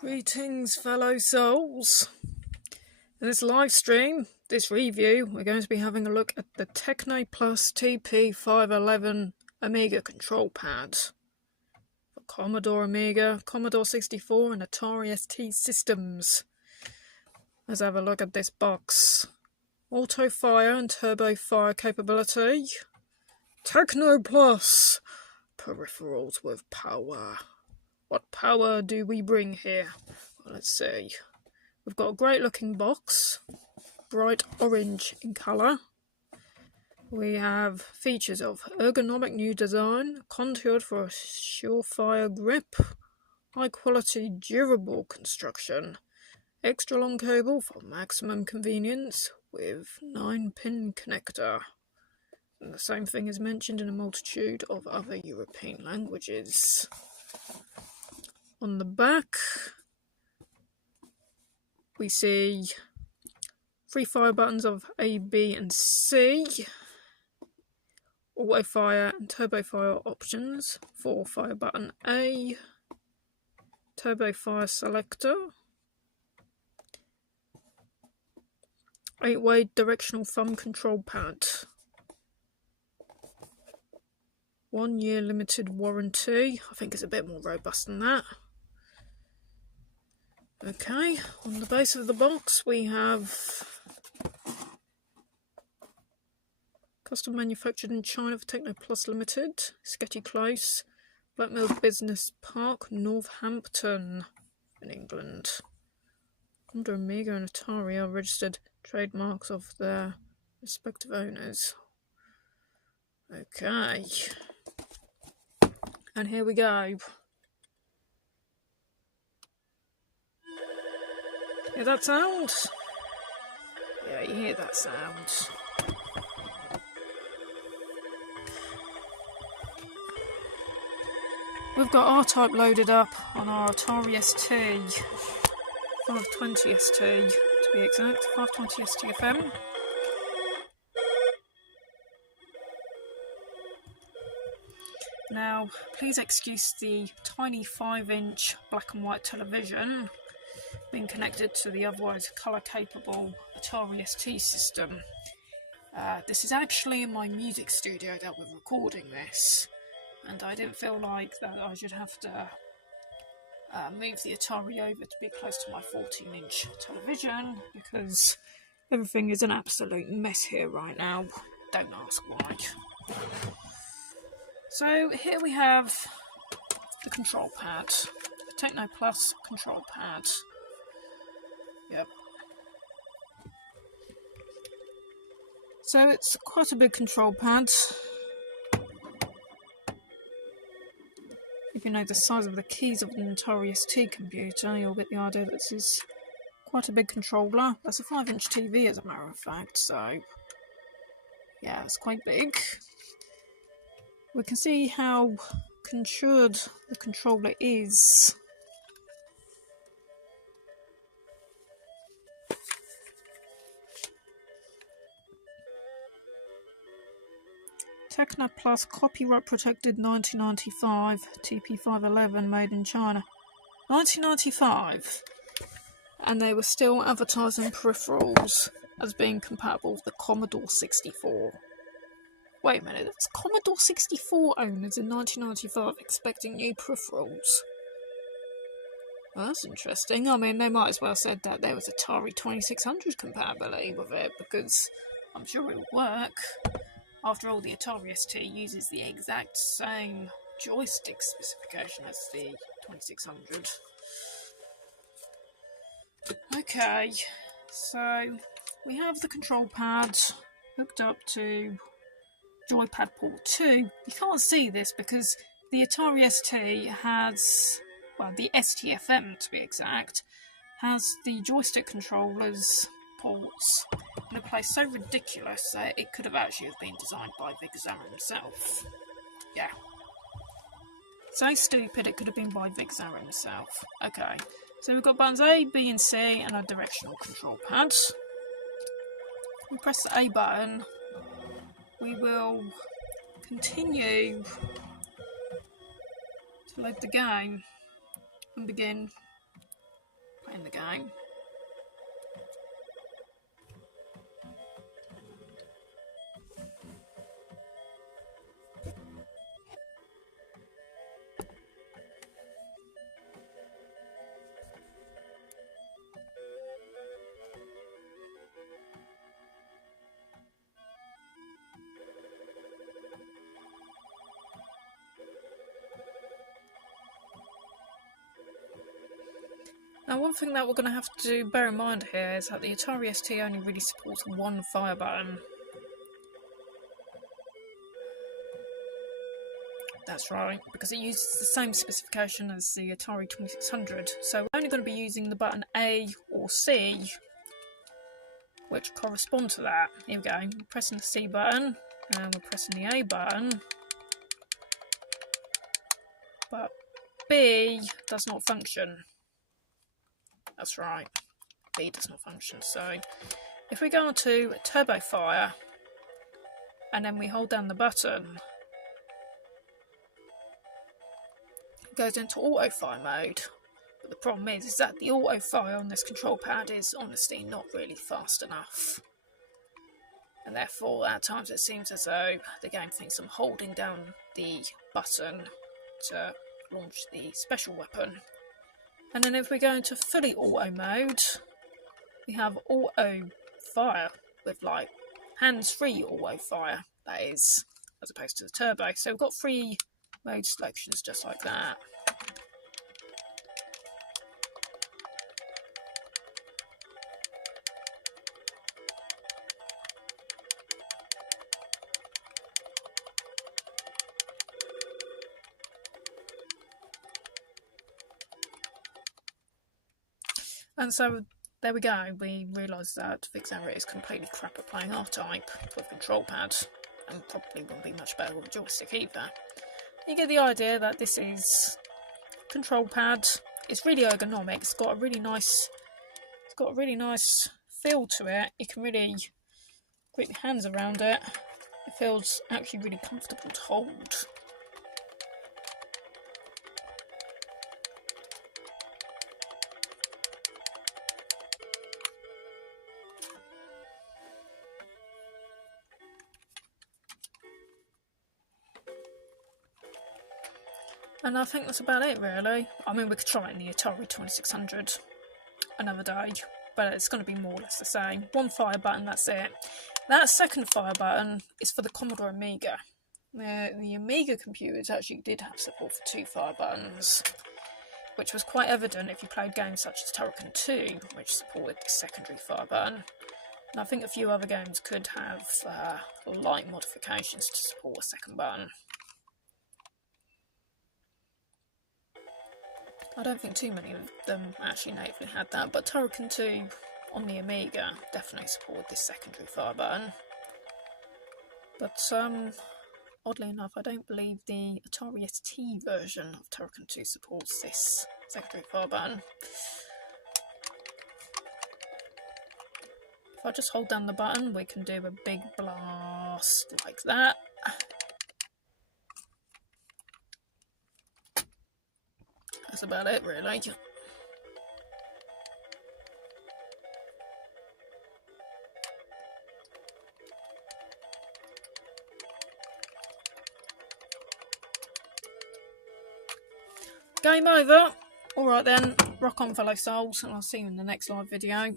Greetings, fellow souls. In this live stream, this review, we're going to be having a look at the Tecnoplus TP511 Amiga control pad for Commodore Amiga, Commodore 64 and Atari ST systems. Let's have a look at this box. Auto fire and turbo fire capability. Tecnoplus peripherals with power. What power do we bring here? Well, let's see. We've got a great looking box, bright orange in colour. We have features of ergonomic new design, contoured for a surefire grip, high quality durable construction, extra long cable for maximum convenience with 9-pin connector. And the same thing is mentioned in a multitude of other European languages. On the back, we see 3 fire buttons of A, B and C, auto fire and turbo fire options, 4 fire button A, turbo fire selector, 8-way directional thumb control pad, 1 year limited warranty. I think it's a bit more robust than that. Okay, on the base of the box we have custom manufactured in China for Tecnoplus Limited, Sketchy Close, Blackmill Business Park, Northampton in England. Commodore Amiga and Atari are registered trademarks of their respective owners. Okay, and here we go. Hear that sound? Yeah, you hear that sound. We've got R-Type loaded up on our Atari ST, 520 ST to be exact, 520 ST FM. Now, please excuse the tiny 5-inch black and white television being connected to the otherwise colour-capable Atari ST system. This is actually in my music studio that we're recording this, and I didn't feel like that I should have to move the Atari over to be close to my 14-inch television, because everything is an absolute mess here right now. Don't ask why. So here we have the control pad, the Tecnoplus control pad. Yep. So it's quite a big control pad. If you know the size of the keys of an Atari ST computer, you'll get the idea that this is quite a big controller. That's a 5-inch TV as a matter of fact, so yeah, it's quite big. We can see how contoured the controller is. Tecnoplus copyright protected 1995 TP511 made in China. 1995, and they were still advertising peripherals as being compatible with the Commodore 64. Wait a minute, that's Commodore 64 owners in 1995 expecting new peripherals. Well, that's interesting. I mean, they might as well have said that there was Atari 2600 compatibility with it, because I'm sure it would work. After all, the Atari ST uses the exact same joystick specification as the 2600. Okay, so we have the control pad hooked up to joypad port 2. You can't see this because the Atari ST has, well, the STFM to be exact, has the joystick controllers ports in a place so ridiculous that it could have actually been designed by Vic Zammer himself. Yeah. So stupid it could have been by Vic Zammer himself. Okay, so we've got buttons A, B and C and a directional control pad. We press the A button, we will continue to load the game and begin in the game. Now, one thing that we're going to have to bear in mind here is that the Atari ST only really supports one fire button. That's right, because it uses the same specification as the Atari 2600, so we're only going to be using the button A or C, which correspond to that. Here we go, we're pressing the C button, and we're pressing the A button, but B does not function. That's right, B does not function. So if we go on to Turbo Fire, and then we hold down the button, it goes into Auto Fire mode. But the problem is that the Auto Fire on this control pad is honestly not really fast enough. And therefore, at times it seems as though the game thinks I'm holding down the button to launch the special weapon. And then if we go into fully auto mode, we have auto fire with like hands-free auto fire, that is, as opposed to the turbo. So we've got 3 mode selections just like that. And so there we go, we realised that Vixera is completely crap at playing R-Type with a control pad, and probably wouldn't be much better with a joystick either. You get the idea that this is control pad. It's really ergonomic. It's got a really nice feel to it. You can really grip your hands around it. It feels actually really comfortable to hold. And I think that's about it, really. I mean, we could try it in the Atari 2600 another day, but it's going to be more or less the same. 1 fire button, that's it. That second fire button is for the Commodore Amiga. The Amiga computers actually did have support for 2 fire buttons, which was quite evident if you played games such as Turrican 2, which supported the secondary fire button. And I think a few other games could have light modifications to support a second button. I don't think too many of them actually natively had that, but Turrican 2 on the Amiga definitely supported this secondary fire button. But oddly enough, I don't believe the Atari ST version of Turrican 2 supports this secondary fire button. If I just hold down the button, we can do a big blast like that. That's about it, really. Game over. Alright then, rock on fellow souls, and I'll see you in the next live video.